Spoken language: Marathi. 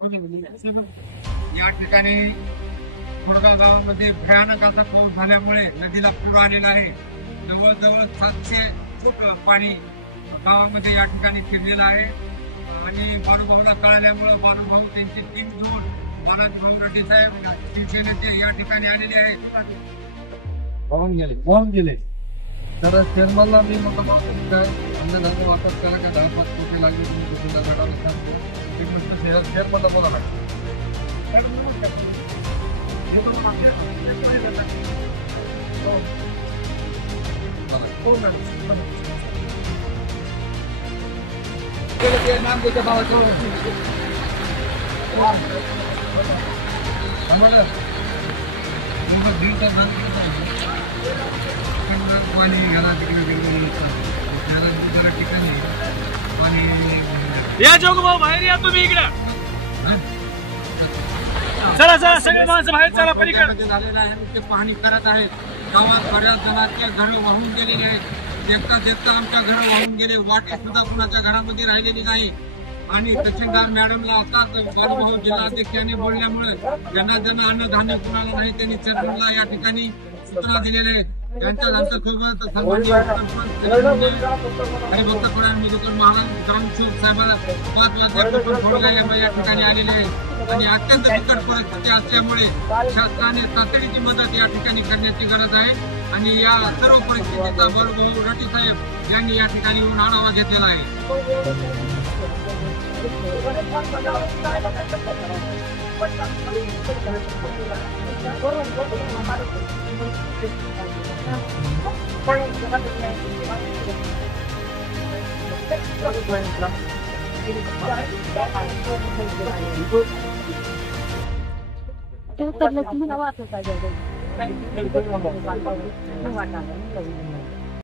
या ठिकाणी कोरगाव गावामध्ये भयानक असा पाऊस झाल्यामुळे नदीला पूर आलेला आहे। जवळजवळ 700 फूट पाणी गावामध्ये या ठिकाणी फिरलेलं आहे आणि बाळूभाऊला कळल्यामुळे बाळूभाऊ त्यांची टीम घेऊन बालाजी भाऊ साहेब शिवसेनेचे या ठिकाणी आलेले आहेत। वाहून गेले तर चेअरमनला मी म्हटलं काय अन्नधान्य वाटप करा का 10-5 कोटी लागले तुम्ही कुठल्या गटाला सांगतो एक म्हटलं चेअरमनला बोला ना नाम देते भावाचं पाणी घाला तिकडे गेलो त्याला जरा ठिकाणी पाणी या जोग भाऊ बाहेर या तुम्ही इकडे चला चला सगळे माणसं बाहेर चला पलीकडे झालेलं आहे ते पाहणी करत आहेत। गावात बऱ्याच जणांचे घर वाहून गेलेले आहेत। देखता देखता आमच्या घर वाहून गेले वाटे सुद्धा कुणाच्या घरामध्ये राहिलेली नाही आणि तहसीलदार मॅडमला आता बाळूभाऊ जिल्हाध्यक्षांनी बोलल्यामुळे ज्यांना ज्यांना अन्नधान्य कुणाला नाही त्यांनी चेअरमनला या ठिकाणी सूचना दिलेल्या आहेत। त्यांच्या सोबत सन्माननीय हरिभक्त पुराण महाराज ग्रामसेवक साहेबांना 5 वाजता थोडं या ठिकाणी आलेले आहेत आणि अत्यंत बिकट परिस्थिती असल्यामुळे शासनाने तातडीची मदत या ठिकाणी करण्याची गरज आहे आणि या सर्व परिस्थितीचा बाळूभाऊ रटी साहेब यांनी या ठिकाणी येऊन आढावा घेतलेला आहे। Itu terlihat